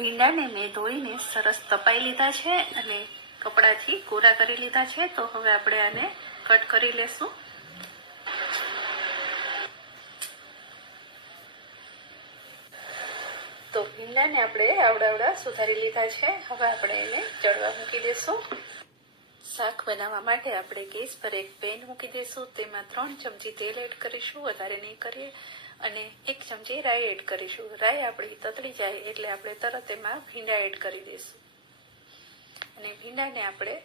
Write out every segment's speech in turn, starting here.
ભીંડાને મેં ધોઈને સરસ તપાઈ લીધા છે અને કપડાથી કોરા કરી લીધા છે. તો હવે આપણે આને કટ કરી લેશું. તો ભીંડાને આપણે આવડાવડા સુધારી લીધા છે. હવે આપણે એને ચડવા મૂકી દેશું. શાક બનાવવા માટે આપણે ગેસ પર એક પેન મૂકી દઈશું તેમાં ત્રણ ચમચી તેલ એડ કરીશું. વધારે નહીં કરીએ. અને એક ચમચી રાઈ એડ કરીશું. રાઈ આપણી તતડી જાય એટલે આપણે તરત એમાં ભીંડા એડ કરી દઈશું. અને ભીંડાને આપણે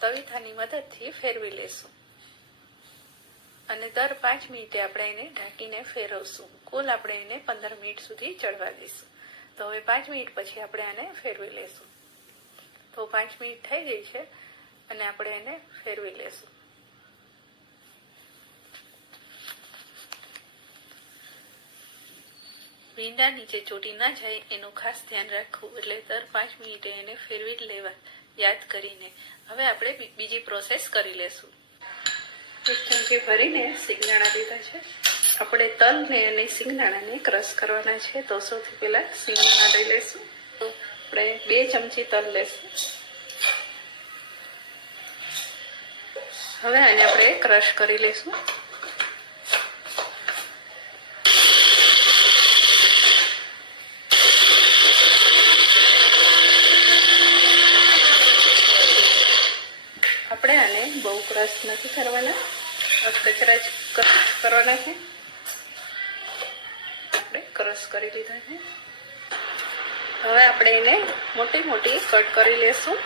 તવીથાની મદદથી ફેરવી લેશું. અને દર પાંચ મિનિટે આપણે એને ઢાંકીને ફેરવશું. કુલ આપણે એને પંદર મિનિટ સુધી ચડવા દઈશું. તો હવે પાંચ મિનિટ પછી આપણે આને ફેરવી લેશું. તો પાંચ મિનિટ થઈ ગઈ છે અને આપણે એને ફેરવી લેશું. ભીંડા નીચે ચોટી ના જાય એનું ખાસ ધ્યાન રાખવું એટલે દર પાંચ મિનિટે એને ફેરવી લેવા યાદ કરીને. હવે આપણે બીજી પ્રોસેસ કરી લેશું. એક ચમચી ભરીને સિંગદાણા લીધા છે. આપણે તલને અને સિંગદાણાને ક્રશ કરવાના છે તો સૌથી પહેલા સિંગદાણા લઈ તો આપણે બે ચમચી તલ લેશું. હવે આને આપણે ક્રશ કરી લેશું આપણે આને બહુ ક્રશ નથી કરવાના કચરા જ ક્રશ કરવાના છે આપણે ક્રશ કરી લીધા છે હવે આપણે એને મોટી મોટી કટ કરી લેશું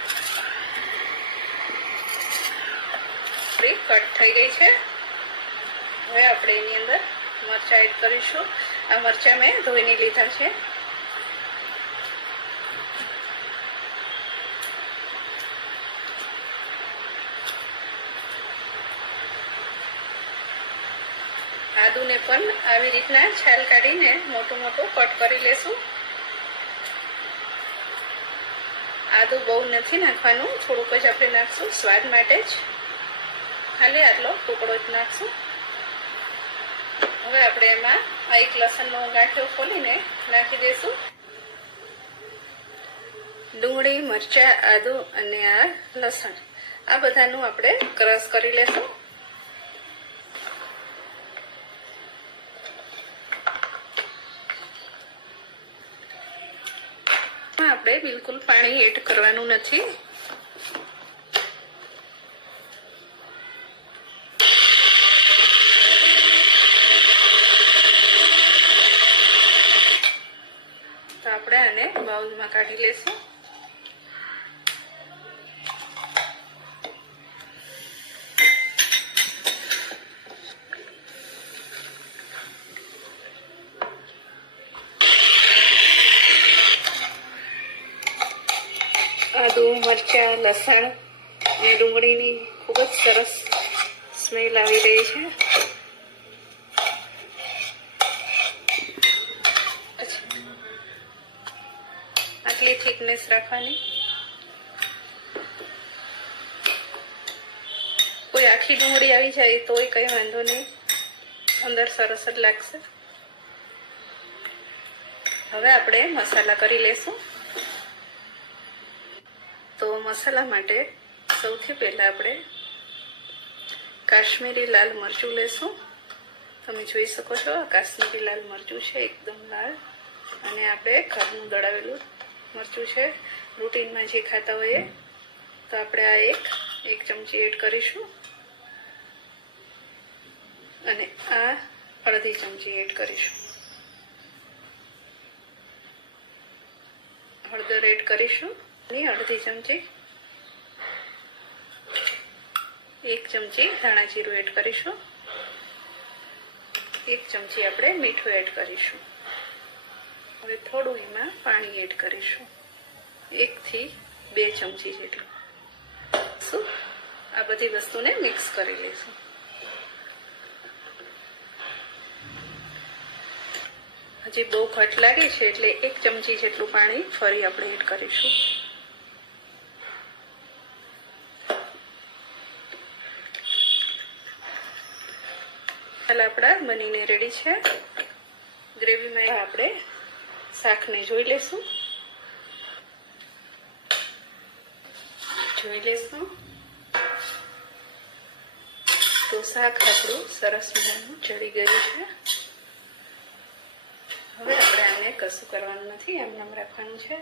આપણી કટ થઈ ગઈ છે હવે આપણે એની અંદર મરચાં એડ કરીશું આ મરચાં મેં ધોઈને લીધા છે. આદુને પણ આવી રીતના છાલ કાઢીને મોટું મોટું કટ કરી લેશું. આદુ બહુ નથી નાખવાનું, થોડુંક જ આપણે નાખશું સ્વાદ માટે જ. ખાલી આટલો ટુકડો જ નાખશું. હવે આપણે એમાં એક લસણનો ગાંઠિયો ખોલીને નાખી દઈશું ડુંગળી, મરચાં, આદુ અને આ લસણ. આ બધાનું આપણે ક્રશ કરી લેશું આપણે બિલકુલ પાણી એડ કરવાનું નથી. તો આપણે આને બાઉલમાં કાઢી લેશું. લસણ અને ડુંગળીની ખૂબ જ સરસ સ્મેલ આવી રહી છે. આટલી થિકનેસ રાખવાની. કોઈ આખી ડુંગળી આવી જાય તોય કઈ વાંધો નહીં. અંદર સરસ જ લાગશે. હવે આપણે મસાલા કરી લેશું. તો મસાલા માટે સૌથી પહેલા આપણે કાશ્મીરી લાલ મરચું લેશું. તમે જોઈ શકો છો, આ કાશ્મીરી લાલ મરચું છે, એકદમ લાલ. અને આપણે ઘરનું દળાવેલું મરચું છે. રૂટીનમાં જે ખાતા હોઈએ, તો આપણે આ એક એક ચમચી એડ કરીશું. અને આ અડધી ચમચી એડ કરીશું. હળદર એડ કરીશું. ની અડધી ચમચી. એક ચમચી ધાણા જીરું એડ કરીશું. એક ચમચી આપણે મીઠું એડ કરીશું. હવે થોડું એમાં પાણી એડ કરીશું. એકથી બે ચમચી જેટલું. શું? આ બધી વસ્તુને મિક્સ કરી લઈશું. હજી બહુ ઘટ લાગે છે એટલે એક ચમચી જેટલું પાણી ફરી આપણે એડ કરીશું. આપણા બનીને રેડી છે. ગ્રેવીમાં આપણે શાકને જોઈ લેશું. જોઈ લેશું. તો શાક આપણું સરસ મજાનું ચડી ગયું છે. હવે આપણે આને કશું કરવાનું નથી એમને રાખવાનું છે.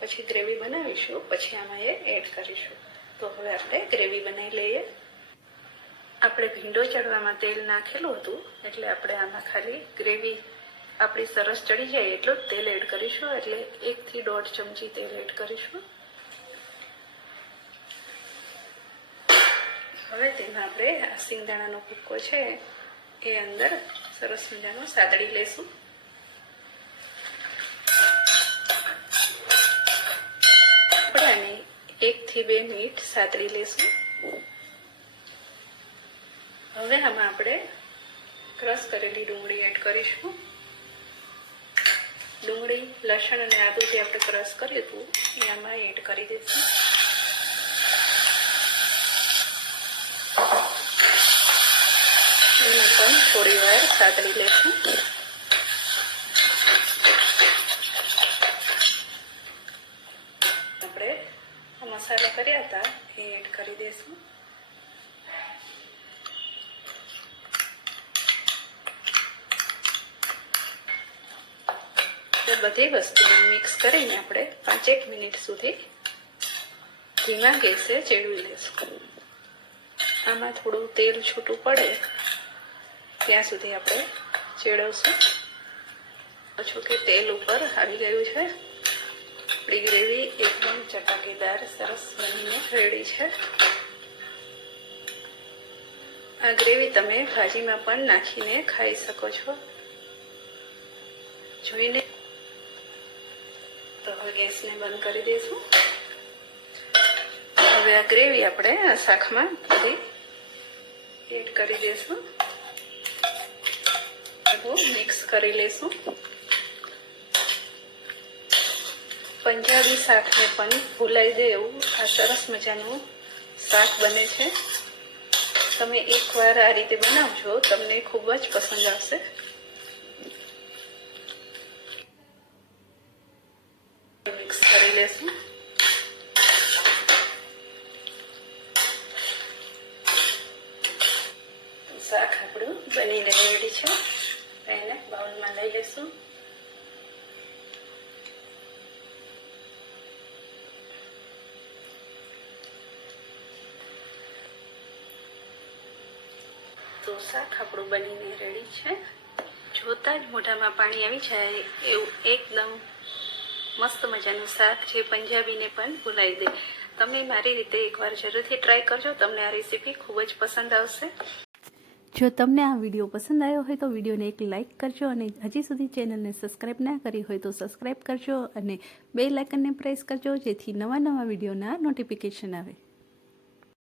પછી ગ્રેવી બનાવીશું, પછી આમાં એ એડ કરીશું. તો હવે આપણે ગ્રેવી બનાવી લઈએ. આપણે ભીંડો ચડવામાં તેલ નાખેલું હતું, એટલે આપણે આમાં ખાલી ગ્રેવી આપણી સરસ ચડી જાય એટલું જ તેલ એડ કરીશું, એટલે એકથી દોઢ ચમચી તેલ એડ કરીશું. હવે તેમાં આપણે આ સિંગદાણાનો ભૂક્કો છે, એ અંદર સરસ મજાનો સાતળી લેશું. આપણે આને એકથી બે મિનિટ સાતળી લેશું. હવે આમાં આપણે ક્રશ કરેલી ડુંગળી એડ કરીશું. ડુંગળી, લસણ અને આદુ જે આપણે ક્રશ કર્યું હતું, એ આમાં એડ કરી દઈશું. એને પણ થોડી વાર સાતળી લેશું. આપણે મસાલા કર્યા હતા, એ એડ કરી દઈશું. બધી વસ્તુને મિક્સ કરીને આપણે પાંચેક મિનિટ સુધી ધીમા ગેસે ચેડવી લઈશું આમાં થોડું તેલ છૂટું પડે, ત્યાં સુધી આપણે ચેડવશું. પછી કે તેલ ઉપર આવી ગયું છે. આપણી ગ્રેવી એકદમ ચટાકેદાર, સરસ બનીને રેડી છે. આ ગ્રેવી તમે ભાજીમાં પણ નાખીને ખાઈ શકો છો. જોઈને ગેસને બંધ કરી દઈશું. હવે આ ગ્રેવી આપણે આ શાકમાં બધી એડ કરી દઈશું. બધું મિક્સ કરી લઈશું. પંજાબી શાકને પણ ભૂલાઈ દે એવું આ સરસ મજાનું શાક બને છે. તમે એકવાર આ રીતે બનાવજો, તમને ખૂબ જ પસંદ આવશે. મિક્સ કરી લેશું. શાક આપણું બનીને રેડી છે. એને બાઉલમાં લઈ લેશું. તો શાક આપણું બનીને રેડી છે. જોતા જ મોઢામાં પાણી આવી જાય એવું એકદમ મસ્ત મજાનું શાક જે પંજાબીને પણ ભૂલાઈ દે. તમે મારી રીતે એકવાર જરૂરથી ટ્રાય કરજો, તમને આ રેસીપી ખૂબ જ પસંદ આવશે. જો તમને આ વીડિયો પસંદ આવ્યો હોય તો વિડીયોને એક લાઇક કરજો અને હજી સુધી ચેનલને સબસ્ક્રાઇબ ના કરી હોય તો સબસ્ક્રાઇબ કરજો અને બે લાઇકનને પ્રેસ કરજો, જેથી નવા નવા વિડીયોના નોટિફિકેશન આવે.